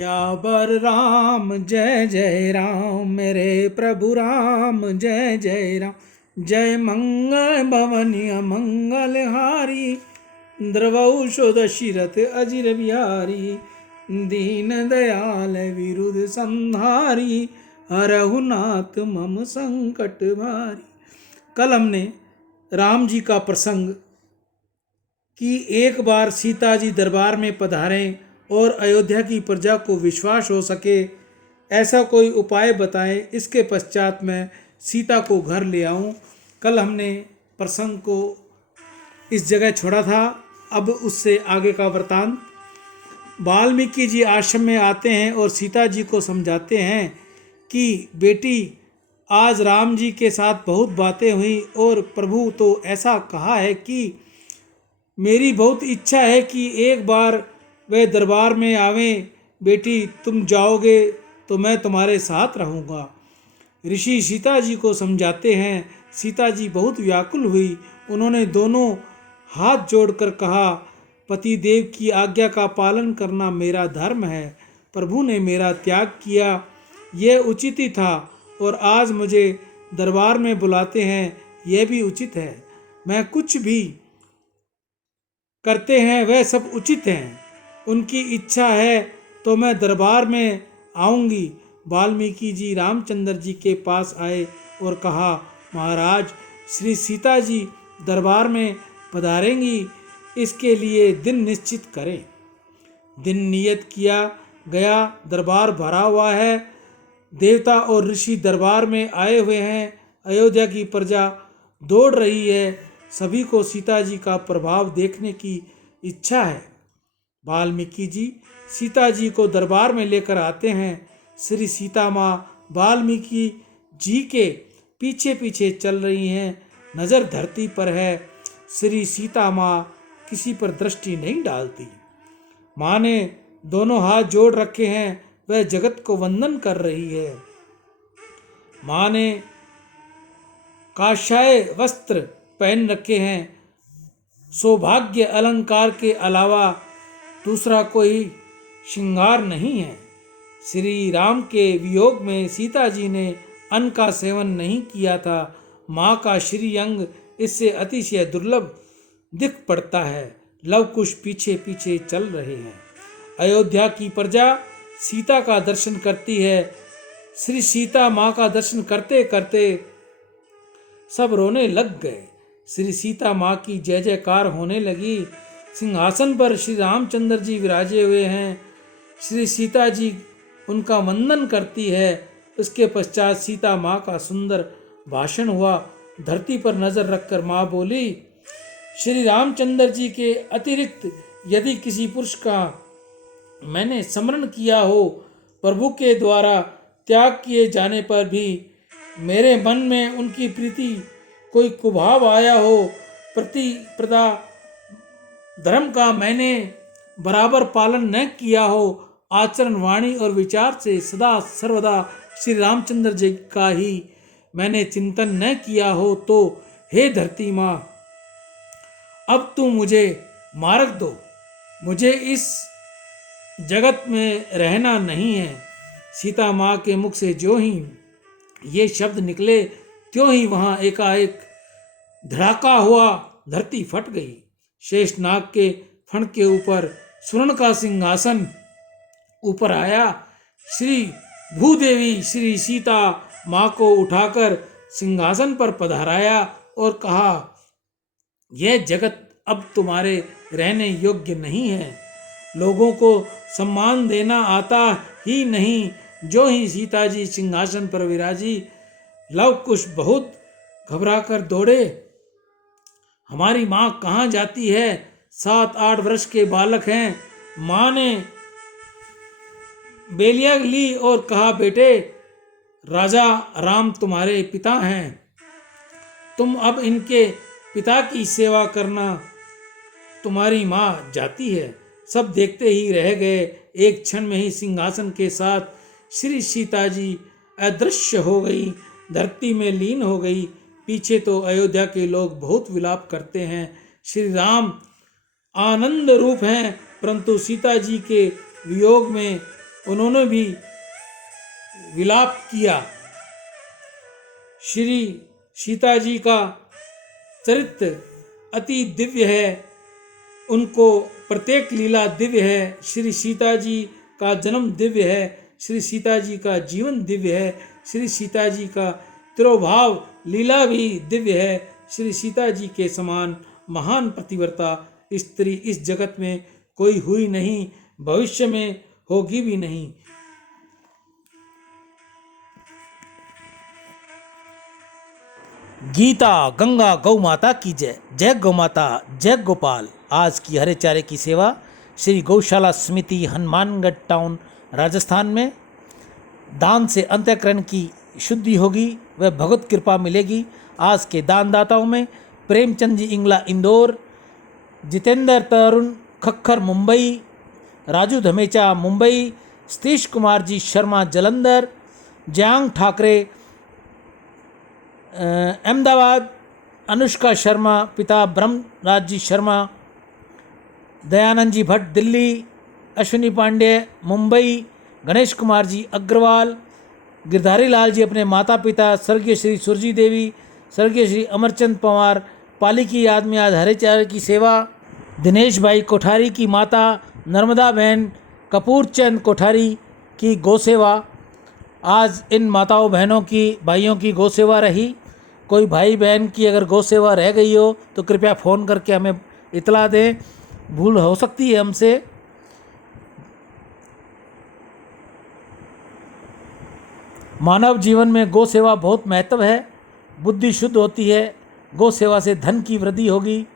यावर राम जय जय राम, मेरे प्रभु राम जय जय राम। जय मंगल भवनीय मंगलहारी, द्रवौषो दशरथ अजिर बिहारी। दीन दयाल विरुद्ध संहारी, हरहु नाथ मम संकट भारी। कल हमने राम जी का प्रसंग कि एक बार सीता जी दरबार में पधारें और अयोध्या की प्रजा को विश्वास हो सके ऐसा कोई उपाय बताएं, इसके पश्चात मैं सीता को घर ले आऊं। कल हमने प्रसंग को इस जगह छोड़ा था। अब उससे आगे का वृतांत। वाल्मीकि जी आश्रम में आते हैं और सीता जी को समझाते हैं कि बेटी, आज राम जी के साथ बहुत बातें हुई और प्रभु तो ऐसा कहा है कि मेरी बहुत इच्छा है कि एक बार वे दरबार में आवें। बेटी, तुम जाओगे तो मैं तुम्हारे साथ रहूँगा। ऋषि सीता जी को समझाते हैं। सीता जी बहुत व्याकुल हुई। उन्होंने दोनों हाथ जोड़कर कहा, पति देव की आज्ञा का पालन करना मेरा धर्म है। प्रभु ने मेरा त्याग किया, यह उचित ही था, और आज मुझे दरबार में बुलाते हैं, यह भी उचित है। मैं कुछ भी करते हैं वह सब उचित हैं। उनकी इच्छा है तो मैं दरबार में आऊंगी। वाल्मीकि जी रामचंद्र जी के पास आए और कहा, महाराज, श्री सीता जी दरबार में पधारेंगी, इसके लिए दिन निश्चित करें। दिन नियत किया गया। दरबार भरा हुआ है। देवता और ऋषि दरबार में आए हुए हैं। अयोध्या की प्रजा दौड़ रही है। सभी को सीता जी का प्रभाव देखने की इच्छा है। वाल्मीकि जी सीता जी को दरबार में लेकर आते हैं। श्री सीता माँ वाल्मीकि जी के पीछे पीछे चल रही हैं। नज़र धरती पर है। श्री सीता माँ किसी पर दृष्टि नहीं डालती। माँ ने दोनों हाथ जोड़ रखे हैं। वह जगत को वंदन कर रही है। माँ ने काशाय वस्त्र पहन रखे हैं। सौभाग्य अलंकार के अलावा दूसरा कोई श्रृंगार नहीं है। श्री राम के वियोग में सीता जी ने अन्न का सेवन नहीं किया था। माँ का श्री अंग इससे अतिशय दुर्लभ दिख पड़ता है। लव कुश पीछे पीछे चल रहे हैं। अयोध्या की प्रजा सीता का दर्शन करती है। श्री सीता माँ का दर्शन करते करते सब रोने लग गए। श्री सीता माँ की जय जयकार होने लगी। सिंहासन पर श्री रामचंद्र जी विराजे हुए हैं। श्री सीता जी उनका वंदन करती है। उसके पश्चात सीता माँ का सुंदर भाषण हुआ। धरती पर नजर रखकर माँ बोली, श्री रामचंद्र जी के अतिरिक्त यदि किसी पुरुष का मैंने स्मरण किया हो, प्रभु के द्वारा त्याग किए जाने पर भी मेरे मन में उनकी प्रीति कोई कुभाव आया हो, प्रतिप्रदा धर्म का मैंने बराबर पालन न किया हो, आचरण वाणी और विचार से सदा सर्वदा श्री रामचंद्र जी का ही मैंने चिंतन न किया हो, तो हे धरती माँ, अब तुम मुझे मार्ग दो। मुझे इस जगत में रहना नहीं है। सीता माँ के मुख से जो ही ये शब्द निकले, त्यों ही वहाँ एकाएक धड़ाका हुआ। धरती फट गई। शेषनाग के फण के ऊपर स्वर्ण का सिंहासन ऊपर आया। श्री भूदेवी श्री सीता माँ को उठाकर सिंहासन पर पधाराया और कहा, यह जगत अब तुम्हारे रहने योग्य नहीं है। लोगों को सम्मान देना आता ही नहीं। जो ही सीता जी सिंहासन पर विराजी, लव कुश बहुत घबराकर दौड़े। हमारी माँ कहाँ जाती है? 7-8 वर्ष के बालक हैं। माँ ने बेलिया ली और कहा, बेटे, राजा राम तुम्हारे पिता हैं। तुम अब इनके पिता की सेवा करना। तुम्हारी माँ जाती है। सब देखते ही रह गए। एक क्षण में ही सिंहासन के साथ श्री सीता जी अदृश्य हो गई, धरती में लीन हो गई। पीछे तो अयोध्या के लोग बहुत विलाप करते हैं। श्री राम आनंद रूप हैं, परंतु सीता जी के वियोग में उन्होंने भी विलाप किया। श्री सीता जी का चरित्र अति दिव्य है, उनको प्रत्येक लीला दिव्य है। श्री सीता जी का जन्म दिव्य है, श्री सीता जी का जीवन दिव्य है, श्री सीता जी का तिरोभाव लीला भी दिव्य है। श्री सीता जी के समान महान पतिव्रता स्त्री इस जगत में कोई हुई नहीं, भविष्य में होगी भी नहीं। गीता गंगा गौ माता की जय। जय गौ माता, जय गोपाल। आज की हरे चारे की सेवा श्री गौशाला समिति हनुमानगढ़ टाउन राजस्थान में। दान से अंतःकरण की शुद्धि होगी, वह भगवत कृपा मिलेगी। आज के दानदाताओं में प्रेमचंद जी इंगला इंदौर, जितेंद्र तरुण खक्खर मुंबई, राजू धमेचा मुंबई, सतीश कुमार जी शर्मा जलंधर, जयांग ठाकरे अहमदाबाद, अनुष्का शर्मा पिता ब्रह्मराज जी शर्मा, दयानंद जी भट्ट दिल्ली, अश्विनी पांडे मुंबई, गणेश कुमार जी अग्रवाल, गिरधारी लाल जी अपने माता पिता स्वर्गीय श्री सुरजी देवी, स्वर्गीय श्री अमरचंद पवार पाली की याद में आज हरे चारे की सेवा। दिनेश भाई कोठारी की माता नर्मदा बहन कपूर चंद कोठारी की गौसेवा। आज इन माताओं बहनों की भाइयों की गौसेवा रही। कोई भाई बहन की अगर गौसेवा रह गई हो तो कृपया फ़ोन करके हमें इतला दें, भूल हो सकती है हमसे। मानव जीवन में गौ सेवा बहुत महत्व है। बुद्धि शुद्ध होती है, गौ सेवा से धन की वृद्धि होगी,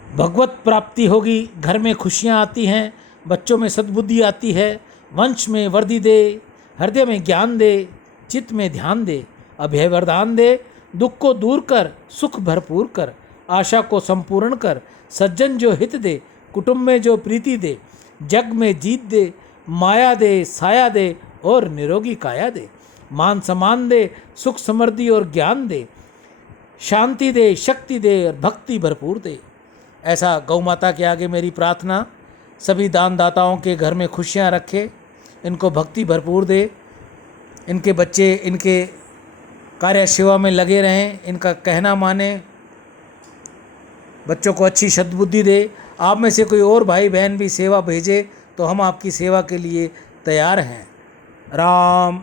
भगवत प्राप्ति होगी, घर में खुशियाँ आती हैं, बच्चों में सद्बुद्धि आती है, वंश में वृद्धि दे, हृदय में ज्ञान दे, चित्त में ध्यान दे, अभय वरदान दे, दुख को दूर कर, सुख भरपूर कर, आशा को संपूर्ण कर, सज्जन जो हित दे, कुटुंब में जो प्रीति दे, जग में जीत दे, माया दे, साया दे और निरोगी काया दे, मान सम्मान दे, सुख समृद्धि और ज्ञान दे, शांति दे, शक्ति दे और भक्ति भरपूर दे। ऐसा गौ माता के आगे मेरी प्रार्थना। सभी दानदाताओं के घर में खुशियाँ रखे, इनको भक्ति भरपूर दे, इनके बच्चे इनके कार्य सेवा में लगे रहें, इनका कहना माने, बच्चों को अच्छी सद्बुद्धि दे। आप में से कोई और भाई बहन भी सेवा भेजे तो हम आपकी सेवा के लिए तैयार हैं। राम